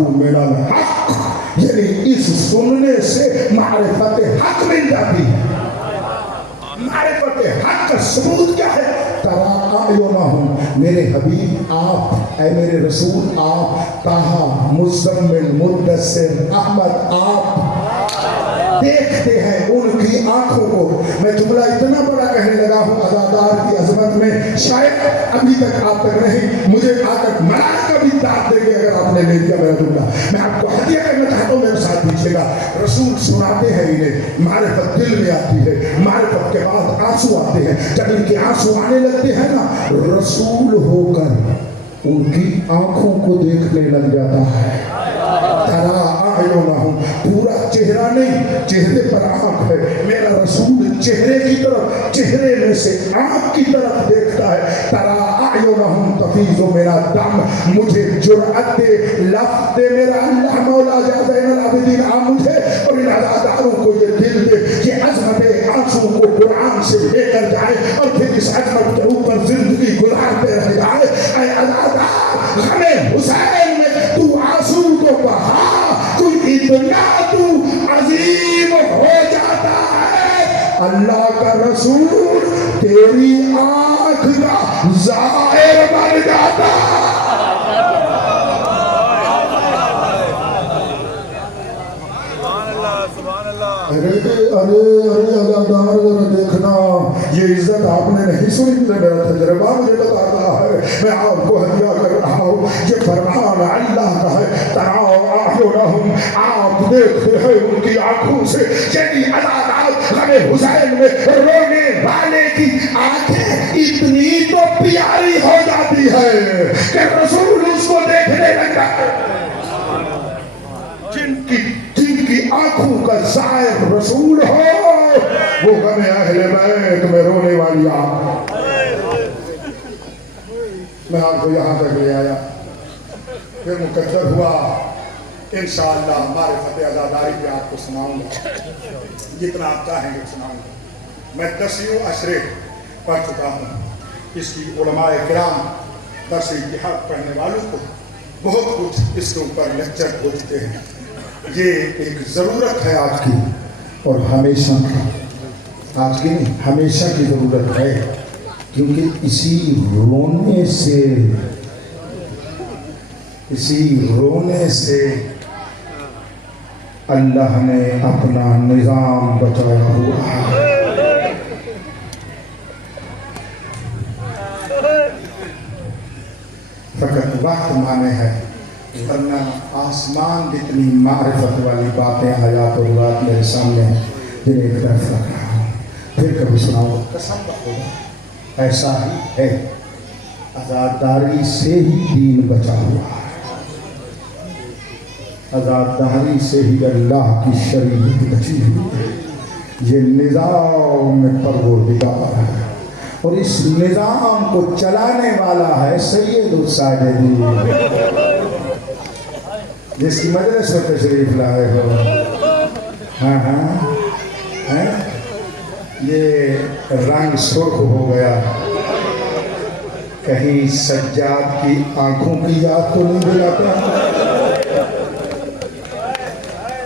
लहू मिनल हक, यानी इस सुनने से मारिफत हक मिल जाती है। मारिफत हक का सबूत क्या है? तरा अयुनहुम, मेरे हबीब आप, ऐ मेरे रसूल आप, ताहा मुज़म्मिल मुद्दस्सिर अहमद आप देखते हैं उनकी आंखों को। मैं जुमला इतना बड़ा कहने लगा हूँ अज़ादार की अजमत में, शायद अभी तक आप तक नहीं, मुझे आकर मलाइका भी दाद देंगे अगर आपने ले लिया मेरा जुमला। मैं आपको हदिया करना चाहता हूँ, मेरे साथ दीजिएगा। रसूल सुनाते हैं इन्हें, मारिफत दिल में आती है, मारिफत के बाद आंसू आते हैं। जब इनके आंसू आने लगते हैं ना, रसूल होकर उनकी आंखों को देखने लग जाता है। तरा अयुनहुम, पूरा चेहरा नहीं, चेहरे पर आंख है। मेरा रसूल चेहरे की तरफ, चेहरे में से आंख की तरफ देखता है। तरा अयुनहुम तफीज़ु मेरा दम, मुझे जुर्अत दे, लफ्ज़ दे मेरा अल्लाह मौला जा ज़ैनुल आबिदीन आ मुझे और इन अज़ादारों को ये दिल दे, ये अज़मत आंसू को कुरान से लेकर जाए और फिर इस अज़मत के ऊपर जिंदगी गुजारते रह जाए। ऐ अज़ादार गमे हुसैन में तू आंसू को बहा, तू इतना तू अजीम हो जाता है, अल्लाह का रसूल तेरी आंख का ज़ाहिर बन जाता। अरे अरे अरे अल्लाह जरा देखना, ये इज्जत आपने नहीं सुनी, मेरा तजर्बा मुझे बता रहा है, मैं आपको हदिया कर रहा हूँ। ये फरमान अल्लाह का है, तराओ अयुनहुम, आप देखते हैं उनकी आंखों से। यदि अज़ादार गमे हुसैन में रोने वाले की आंखें इतनी तो प्यारी हो जाती है कि रसूल उसको देखने लगा। जिनकी आंखों का ज़ाहिर रसूल हो, वो गमे अहले बैत में रोने वाली आंख। मैं आपको यहाँ तक ले आया, फिर मुकद्दर हुआ इंशाअल्लाह मारिफत अज़ादारी भी आपको सुनाऊंगा, जितना आप चाहेंगे सुनाऊंगा। मैं 10 अशरे पढ़ चुका हूँ, इसकी उलमाए किराम दर्स इतिहाद पढ़ने वालों को बहुत कुछ इसके ऊपर लेक्चर हो चुके हैं। ये एक ज़रूरत है आज की, और हमेशा की, आज की नहीं हमेशा की ज़रूरत है, क्योंकि इसी रोने से अल्लाह ने अपना निज़ाम बचाया हुआ है। फ़कत वक्त माने है, वरना आसमान जितनी मारिफत वाली बातें आयात और रात मेरे सामने हैं, जिन्हें एक तरफ रख रहा हूँ, फिर कभी सुनाऊँ, कसम होगा ऐसा ही है। आज़ादारी से ही दीन बचा हुआ है, आज़ादारी से ही अल्लाह की शरीयत बची हुई है। ये निज़ाम परवरदिगार है, और इस निज़ाम को चलाने वाला है सैयद साजिदीन, जिसकी मजलिस में तशरीफ लाए हो। हाँ हाँ हैं? ये रंग सुर्ख हो गया, कहीं सज्जाद की आंखों की याद तो नहीं दिलाता।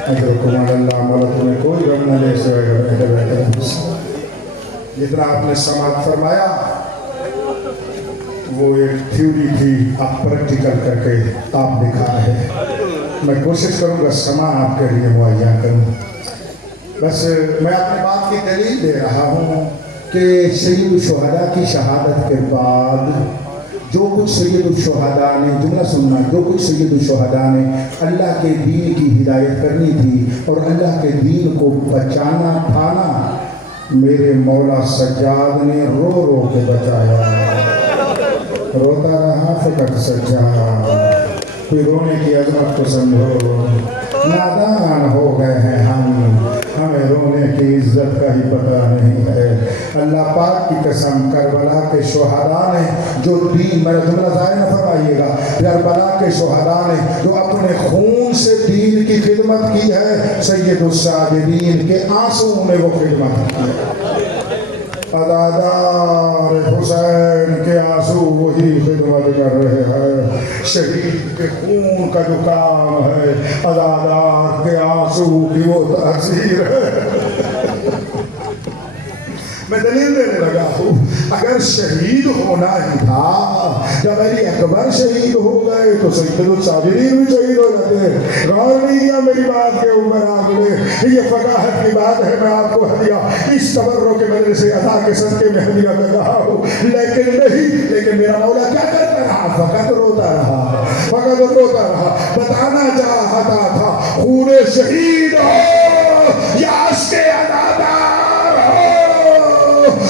अगर कुमार मौला तुम्हें कोई गम न ले से जितना आपने समाज फरमाया वो एक थ्योरी थी, आप प्रैक्टिकल करके आप दिखा रहे हैं। मैं कोशिश करूँगा समा आपके लिए मुहैया करूँ। बस मैं अपनी बात की दलील दे रहा हूँ कि सैयद शुहदा की शहादत के बाद जो कुछ सैयद शुहदा ने, जुमला सुनना, जो कुछ सैयद शुहदा ने अल्लाह के दीन की हिदायत करनी थी और अल्लाह के दीन को बचाना था ना, मेरे मौला सज्जाद ने रो रो के बचाया। रोता रहा फ़कत सज्जाद, फिर रोने की अजमत को समझो, नादान हो गए हैं हम, हमें रोने की इज्जत का ही पता नहीं है। अल्लाह पाक की कसम, करबला के शुहदा ने जो दीन, मेरा जुमला ज़ाहिर न फरमाइएगा, करबला के शुहदा ने जो अपने खून से दीन की खिदमत की है, सैयदुस्साजिदीन के आंसू ने वो खिदमत की है। अज़ादार हुसैन के आंसू वही खिदमत कर रहे हैं। शहीद के खून का जो काम है, अज़ादार के आंसू की वो तासीर है। मैं दलील देने लगा हूँ, अगर शहीद होना ही था, जब अली अकबर शहीद हो गए तो सैयदुल साबिरीन भी शहीद हो जाते हैं। गौर नहीं किया मेरी बात के ऊपर आपने, ये फकाहत की बात है। मैं आपको हदिया इस तबर्रुक के वजह से अदा के सदके में हदिया कर रहा हूँ, लेकिन मेरा मौला क्या करता रहा? फकत रोता रहा, फकत रोता रहा। बताना चाहता था खून शहीद हो या उसके अदादार हो,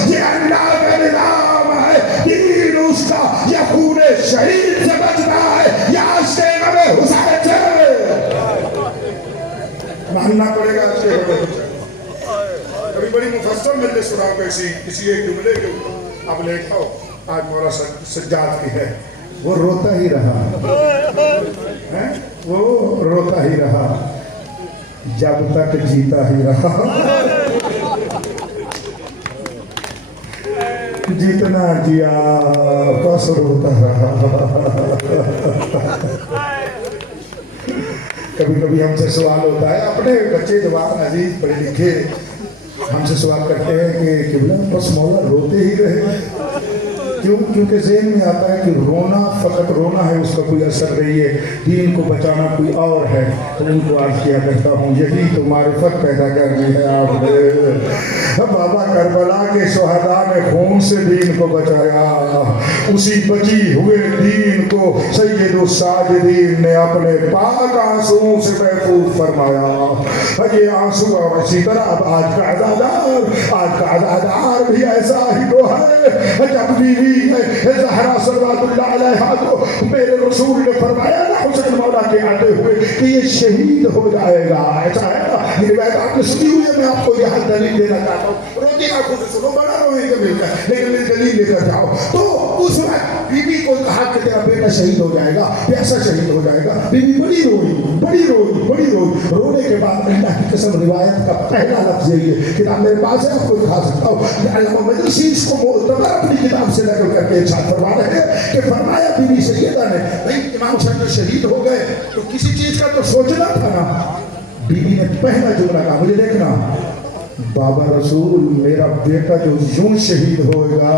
ये अल्लाह का निज़ाम है। दीन उसका या खून शहीद से बचता है या उसके गमे हुसैन से। मानना पड़ेगा उसके गमे हुसैन। कभी बड़ी मुफस्सल मिलने सुनाओ किसी एक जुमले के ऊपर। अब लेखो आज मौला सज्जाद की है, वो रोता ही रहा है, वो रोता ही रहा जब तक जीता ही रहा। जितना जिया बस रोता रहा। कभी कभी हमसे सवाल होता है, अपने बच्चे जवान अजीज पढ़े लिखे हमसे सवाल करते हैं कि किबला बस मौला रोते ही रहे क्यों? क्योंकि ज़हन में आता है कि रोना फकत रोना है, उसका कोई असर नहीं है, दीन को बचाना कोई और है। तो उनको अर्ज किया करता हूँ, यही तो मारिफत पैदा करनी है आपने। बाबा करबला के शहदा ने खून से दीन को बचाया, उसी बची हुए दीन को सैयदुल साजिदीन ने अपने पाक आंसुओं से महफूज फरमाया। ये आंसू और इसी तरह अब आज का अज़ादार भी ऐसा ही तो है। जब बीवी ज़हरा सल्लल्लाहु अलैहा को मेरे रसूल ने फरमाया ना हुसैन मौला के आते हुए कि ये शहीद हो जाएगा, ऐसा है ना, ये रिवायत आपने सुनी हुई है। मैं आपको यहाँ दलील देना चाहता हूँ, रोटी आंखों से सुनो, बड़ा रोएंगे मिलकर, लेकिन मेरी दलील लेकर जाओ। तो उस वक्त बीबी को कहा कि तेरा बेटा शहीद हो जाएगा, प्यासा शहीद हो जाएगा। बीबी बड़ी रोई। रोने के बाद अल्लाह की कसम रिवायत का पहला लफ्ज़ यही है, किताब मेरे पास है, आपको दिखा सकता हूँ। अल्लामा मजलिसी इसको मोतबर अपनी किताब से नकल करके इरशाद फरमा रहे हैं कि फरमाया बीबी सैयदा ने, भाई इमाम हुसैन तो शहीद हो गए तो किसी चीज का तो सोचना था ना। बीबी ने पहला जुमला कहा, मुझे देखना बाबा रसूल, मेरा बेटा जो यूं शहीद होगा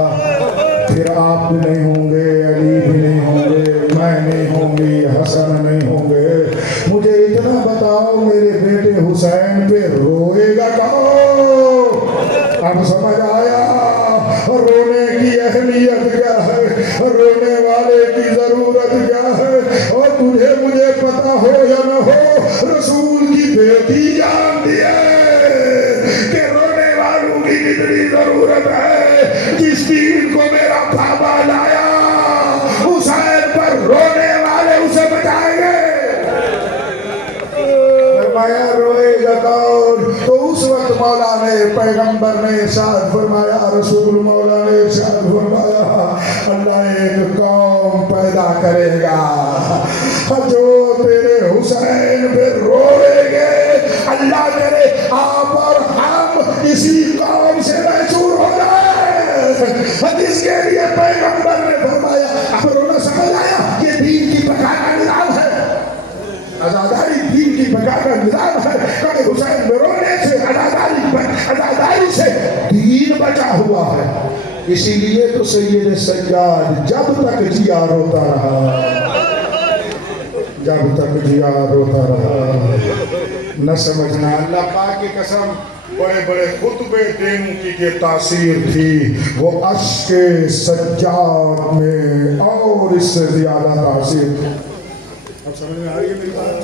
फिर आप भी नहीं होंगे, अली भी नहीं होंगे, मैं नहीं होंगी, हसन नहीं होंगे। मुझे इतना बताओ मेरे बेटे हुसैन पे रोएगा कौन? अब समझ आया रोने की अहमियत क्या है, रोने वाले की जरूरत क्या है। और तुझे मुझे पता हो या न हो, रसूल की बेटी जानती है कि रोने वालों की कितनी जरूरत है। जिस दीन को मेरा बाबा लाया, हुसैन पर रोने वाले उसे बचाएंगे। फरमाया रोएगा कौन? तो उस वक्त मौला ने, पैगंबर ने इरशाद फरमाया, रसूल मौला ने इरशाद फरमाया, अल्लाह एक कौम पैदा करेगा जो तेरे हुसैन पे रोएंगे। अल्लाह करे आप और हम इसी कौम से महसूर हो जाए। इसके लिए पैगंबर ने फरमाया, अब रोना समझ आया, ये दीन की बका का निज़ाम है, अज़ादारी दीन की बका का निज़ाम है। कभी हुसैन में रोने से अज़ादारी से दीन बचा हुआ है। इसीलिए तो सैयद सज्जाद जब तक जिया रोता रहा, जब तक जिया रोता रहा। न समझना, अल्लाह पाक की कसम, बड़े बड़े खुतबे देने की ये तासीर थी, वो अश्के सज्जाद में और इससे ज्यादा तासीर थी। अब समझ में आ रही है मेरी बात?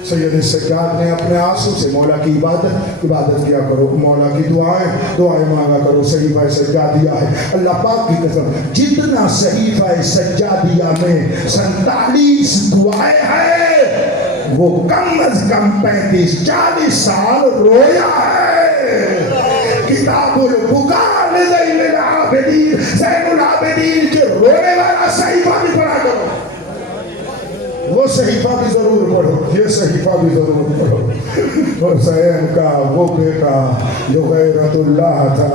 सैयद सज्जाद ने अपने आंसू से मौला की इबादत किया करो, मौला की दुआएं मांगा करो। सहीफा सज्जादिया है, अल्लाह पाक की कसम, जितना सहीफा सज्जादिया में 47 दुआएं हैं, वो कम अज कम 35-40 साल रोया है। किताबुल बुका ज़ैनुल आबिदीन के रोने वाला सहीफा भी पढ़ा करो, वो सहीफा भी जरूर पढ़ो, ये सहीफा भी जरूर पढ़ो। हुसैन का वो बेटा जो गैरतुल्लाह था,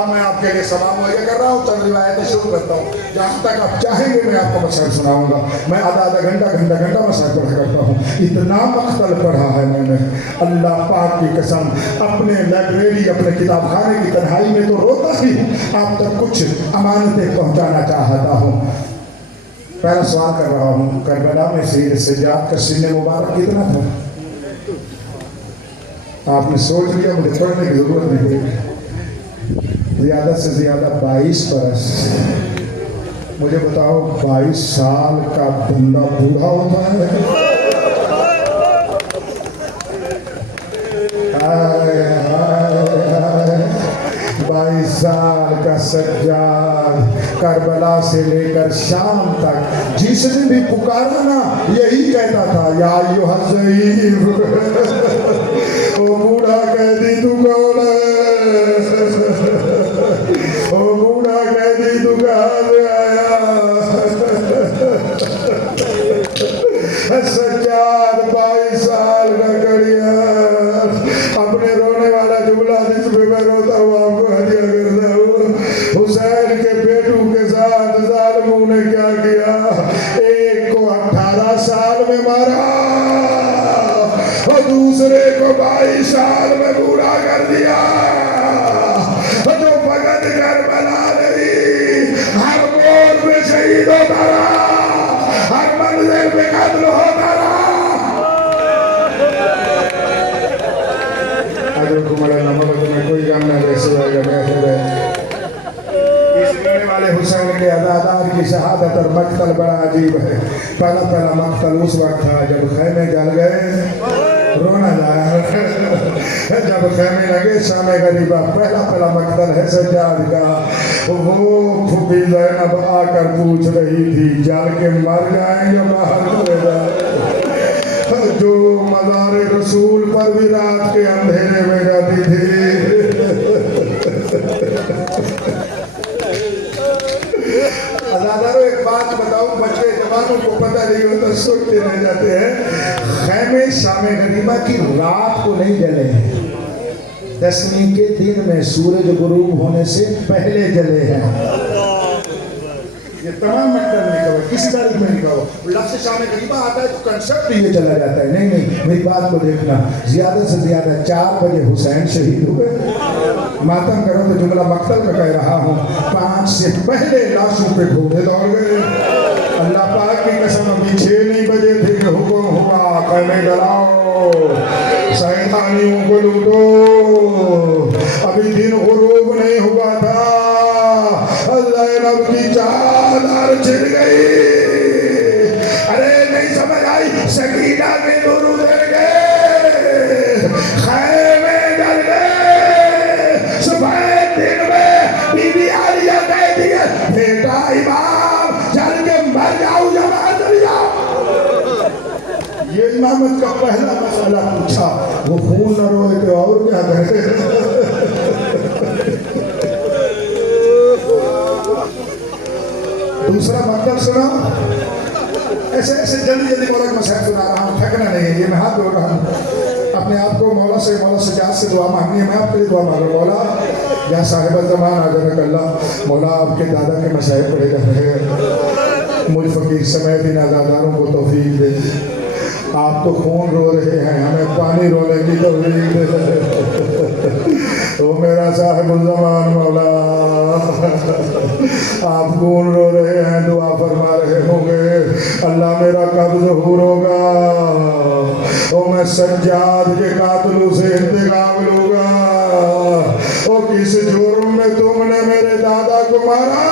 साहब मैं आपके लिए सलाम मुहैया कर रहा हूँ, चंद रिवायतें शुरू करता हूँ। जहाँ तक आप चाहेंगे मैं आपको मसहब सुनाऊंगा। मैं आधा आधा घंटा मसहब पढ़ा करता हूँ। इतना मख्तल पढ़ा है मैंने, अल्लाह पाक की कसम। अपने लाइब्रेरी, अपने किताब खाने की तन्हाई में तो रोता ही हूँ, आप तक कुछ अमानतें पहुँचाना चाहता हूँ। पहला सवाल कर रहा हूँ, करबला में शहीद सज्जाद का सीने मुबारक कितना था? आपने सोच लिया, मुझे पढ़ने की जरूरत नहीं पड़ेगी। ज्यादा से ज्यादा 22 बरस। मुझे बताओ 22 साल का बंदा बूढ़ा होता है? हाय हाय, 22 साल का सज्जाद करबला से लेकर शाम तक जिस दिन भी पुकारा ना, यही कहता था, या अय्युहा ज़ईफ़। ओ बूढ़ा कैदी तू कौन है? ओ बूढ़ा कैदी तू कहाँ से आया? सज्जाद 22 साल का कड़िया अपने रोने वाला जुमला जिसमें मैं रोता हुआ आपको हदिया करता हूँ। हुसैन के बेटू के साथ ज़ालिमों ने क्या किया? एक को 18 साल में मारा और दूसरे को 22 साल में बूढ़ा कर दिया। जो भगत करबला नहीं, हर मोड़ में शहीद होता रहा, हर मंजिल पे कत्ल होता रहा। अगर कुमार नमक में कोई काम ना जैसे वाले हुसैन के अज़ादार की शहादत और मक्तल बड़ा अजीब है। पहला मक्तल उस वक्त था जब खैमे जल गए, रोना जाया। जब खैमे लगे शामे गरीबा, पहला मक्तल है सज्जाद का। वो फूफी ज़ैनब आकर पूछ रही थी, जल के मर जाएंगे बाहर चले जाए। जो मज़ारे रसूल पर भी रात के अंधेरे में जाती थी। अज़ादारों, एक बात बताऊं, बच्चे जवानों को पता नहीं होता, सोचते रह जाते हैं। खैमे शामे गरीबा की रात को नहीं जले, 10वीं के दिन में सूरज गुरूब होने से पहले जले हैं। ये तमाम मकतल नहीं कहो, किसी तारीख में नहीं कहो। लफ्ज़ शामे गरीबा आता है तो कंसेप्ट ये चला जाता है। नहीं, मेरी बात को देखना। ज्यादा से ज्यादा 4 बजे हुसैन शहीद हुए। मातम करो तो जुमला मक्तल का कह रहा हूँ। 5 से पहले लाशों पे घोड़े दौड़ गए। अल्लाह पाक की कसम, अभी 6 नहीं बजे थे कि हुक्म हुआ, कहने डराओ, शैतानियों को लूटो। अभी दिन गुरूब नहीं हुआ था, ज़ैनब की चादर छिड़ गई। अरे नहीं समझ आई, सकीना के दोनों डर गए, खैमे डर गए। सुबह दिन में बीबी आलिया कहती है, बेटा इमाम चल के मर जाओ, जमा चल जाओ। ये इमामत का पहला मसला पूछा। वो खून न रोए तो और क्या करे। दूसरा मतलब सुना, ऐसे जल्दी मौला का मसहब सुना रहा हूँ, थकना नहीं है। ये मैं हाथ जोड़ रहा हूँ अपने आप को मौला सज्जाद से दुआ मांगनी है। मैं आपके लिए दुआ मांग रहा हूँ, मौला या साहिब ज़मान आजरक अल्लाह, मौला आपके दादा के मसहब पढ़े रहे, मुझ फकीर समेत इन अज़ादारों को तौफीक दे। आप तो खून रो रहे हैं, हमें पानी रोने की तौफीक दे। तो मेरा साहिब ज़मान मौला, आप खून रो रहे हैं, दुआ फरमा रहे होंगे, अल्लाह मेरा कब ज़हूर होगा? ओ मैं सज्जाद के कातिलों से इंतकाम लूँगा। ओ किस जुर्म में तुमने मेरे दादा को मारा?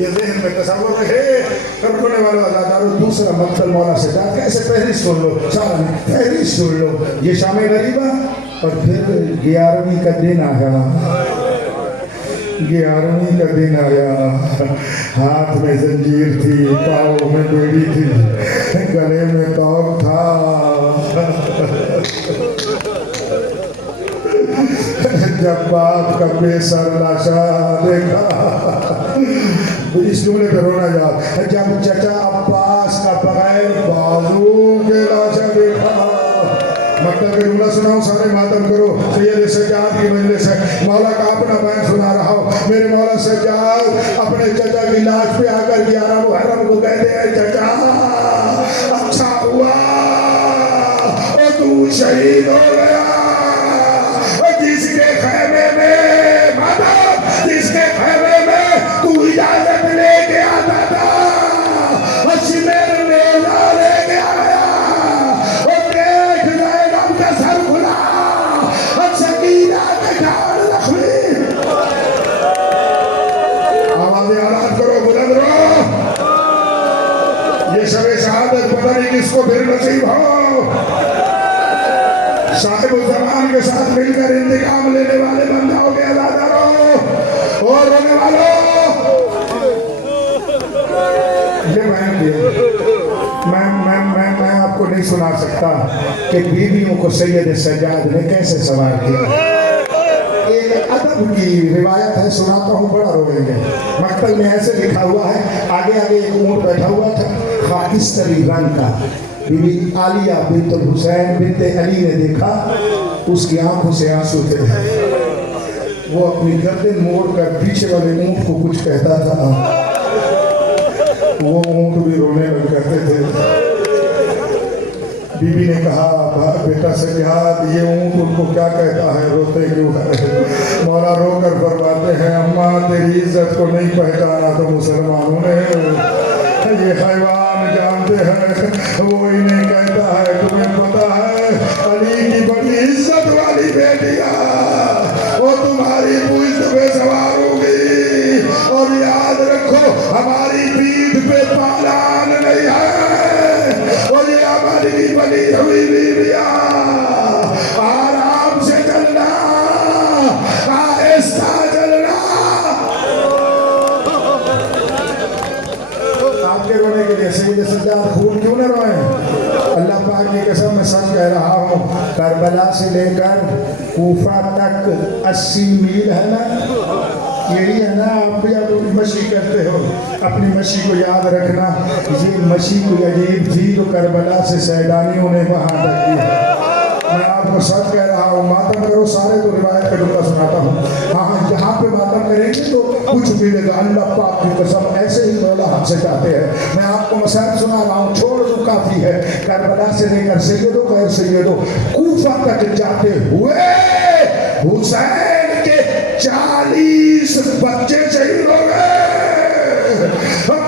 ये ज़हन में तसव्वुर रहे करने वालों अज़ादारों। दूसरा मक्तल मौला सज्जाद का, ऐसे फहरिस्त सुन लो, सारा फहरिस्त सुन लो। ये शामे गरीबा और फिर 11वीं का दिन आया। 11वीं का दिन आया, हाथ में जंजीर थी, पाँव में बेड़ी थी, गले में तौक था। जब बाप का बेसर लाशा देखा, इस जुमले पे रोना याद। जब चचा अब्बास का बगैर बाजू के लाशा देखा, मतलब के जुमला सुनाऊं सारे मातम करो। सैयद सज्जाद की मजलिस है, मौला का अपना बयान सुना रहा हूँ। मेरे मौला सज्जाद अपने चचा की लाश पे आकर 11 मुहर्रम को कहते हैं, चचा अच्छा हुआ और तू शहीद हो गया। जिसके खैमे में मातम, जिसके खैमे में तू इजाजत लेके आता था, शिमेर मेला लेके आया और देख जैनब का सर खुला और सकीना के ठाड़ लख्मी। आवाज़ें आराम करो, बुलंद रहो। ये शब शहादत पता नहीं किसको फिर नसीब हो। साहिब ज़मान के साथ मिलकर इंतकाम लेने वाले बंदाओं के अज़ादारों और रोने वालों, ये मैं आपको नहीं सुना सकता कि बीवियों को सैयद सज्जाद ने कैसे सवार किया। एक अदब की रिवायत है, सुनाता हूँ, बड़ा रोएंगे। मक्तल में ऐसे लिखा हुआ है, आगे आगे एक ऊँट बैठा हुआ था खाकिस्तरी रंग का। बीबी आलिया बिन्त हुसैन बिन्त अली ने देखा, उसकी आंखों से आंसू थे। वो अपनी गर्दन मोड़ कर पीछे वाले ऊँट को कुछ कहता था, वो ऊँट भी रोने लग करते थे। बीबी ने कहा, बेटा सज्जाद, ये ऊँट उनको क्या कहता है, रोते क्यों है? मौला रोकर फरमाते हैं, अम्मा तेरी इज्जत को नहीं पहचाना तो मुसलमानों ने, ये हैवान जानते हैं, वो इन्हें कहता है। तुम्हें पता है अली की बड़ी इज्जत वाली बेटियां वो तुम्हारी पुश्त पे सवार होगी, और याद रखो हमारी पीठ पे पालान नहीं है, और ये हमारी बनी हुई बीवियां। आराम से चलना, आहिस्ता चलना। आपके रोने के लिए सैयद सज्जाद खून क्यों न रोए? अल्लाह पाक की कसम मैं सच कह रहा हूँ, करबला से लेकर कूफा तक 80 मील है ना, यही है ना। आप भी आप मशी करते हो, अपनी मशी को याद रखना। ये मशी कोई अजीब थी तो करबला से सैलानियों ने वहाँ तक की है। मैं आपको सच कह रहा हूँ, मातम करो सारे, तो रिवायत का जुमला सुनाता हूँ। हाँ, यहाँ पे मातम करेंगे तो कुछ मिलेगा, अल्लाह पाक की कसम, ऐसे ही मौला हमसे चाहते हैं। मैं आपको मसाइल सुना रहा हूँ, छोड़ दूँ काफी है। करबला से लेकर सैयदों गैर सैयदों कूफा तक जाते हुए हुसैन के 40 बच्चे शहीद हो गए।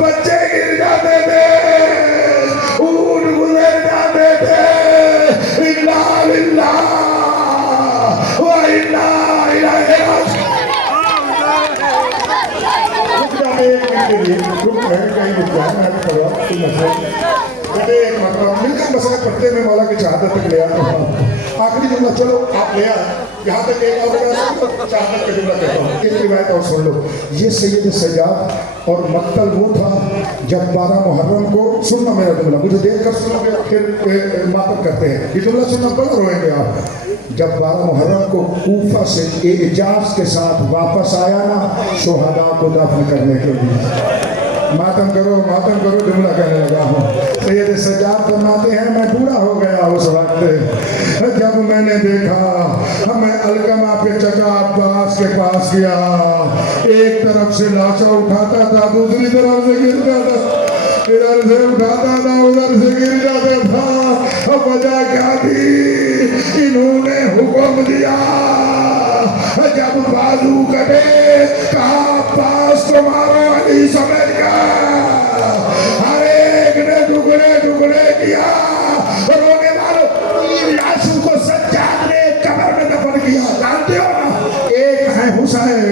बच्चे गिर जाते थे, ऊँट गुजर जाते थे। इन्ना लिल्लाह व इन्ना इलैहि राजिऊन। एक मतलब मिलकर मसला पढ़ते में मौला की शहादत तक ले आता हूँ। आखिरी जुमला चलो आप ले आए, यहाँ तक एक और शहादत का जुमला कहता हूँ। एक रिवायत और सुन लो। ये सैयद सज्जाद और मक्तल वो था जब 12 मुहर्रम को, सुनना मेरा जुमला, मुझे देख कर सुनोगे फिर मातम करते हैं। ये जुमला सुनना बड़ा रोएंगे आप। जब 12 मुहर्रम को कूफा से एजाज के साथ वापस आया ना, शोहदा को दफन करने के लिए, मातम करो जुमला कहने लगा हूँ। सैयद सज्जाद फरमाते हैं, मैं बूढ़ा हो गया उस वक्त जब मैंने देखा, मैं अलकमा पे चचा अब्बास के पास गया। एक तरफ से लाशा उठाता था, दूसरी तरफ से गिरता था, इधर से उठाता था, उधर से गिर जाता था। वजह क्या थी? इन्होंने हुक्म दिया, जब बाजू कटे कहा अब्बास को मारो अली समझ कर। हर एक ने टुकड़े टुकड़े किया। रोने वालों, 3 लाशों को सज्जाद ने कब्र में दफन किया। जानते हो ना, एक है हुसैन,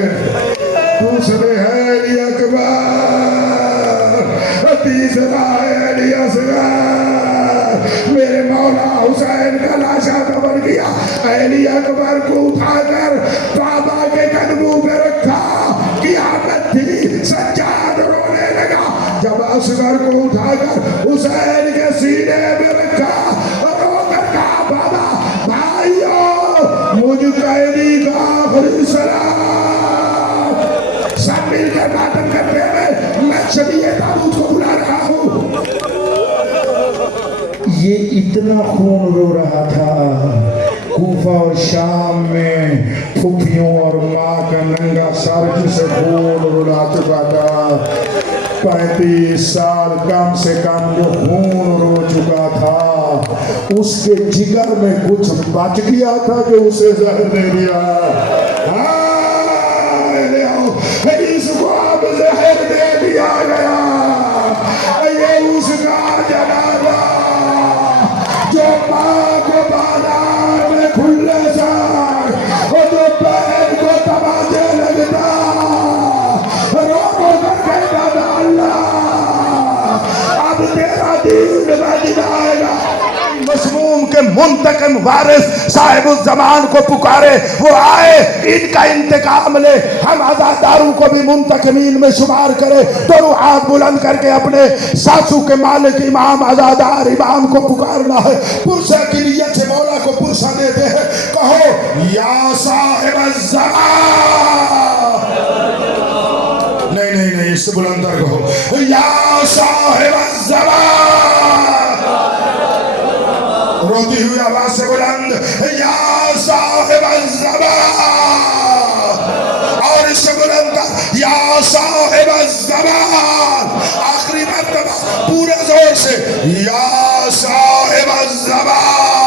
दूसरे है अली अकबर, तीसरा है अली असगर। मेरे मौला हुसैन का लाशा दफन किया, अली अकबर को उठाकर बाबा के कदमों पे रखा। क़यामत थी, सज्जाद रोने लगा। जब असगर को उठाकर हुसैन के सीने में रखा, रोकर कहा, बाबा भाइयों, मुझ कैदी का आखिरी सलाम। सब मिलकर मातम करते हैं, मैं शबीए ताबूत को बुला रहा हूँ। ये इतना खून रो रहा था, کوفہ اور شام میں پھپھیوں اور ماں کا ننگا سر جسے خون رلا چکا تھا 35 سال کم سے کم جو خون رو چکا تھا اس کے جگر میں کچھ بچ گیا تھا جو اسے زہر دے دیا اس کو اب زہر دے دیا گیا یہ اس کا جنازہ جو ماں کو بازار میں کھلے سار اور جو بہن کو تماچے لگتا رو رو کر کہتا اللہ اب تیرا دین بچ جائے گا مسموم کے منتقم وارث صاحب الزمان کو پکارے وہ آئے ان کا انتقام لے ہم عزاداروں کو بھی منتقمین میں شمار کرے دونوں ہاتھ بلند کر کے اپنے ساسو کے مالک امام عزادار امام کو پکارنا ہے پرسہ کی نیت سے مولا کو پرسہ دیتے ہیں کہو یا صاحب الزمان نہیں اس سے بلند کر کہو یا صاحب الزمان روتی ہوئی آواز سے بلند یا صاحب الزمان اور اس سے بلند یا صاحب الزمان آخری مرتبہ پورے زور سے یا صاحب الزمان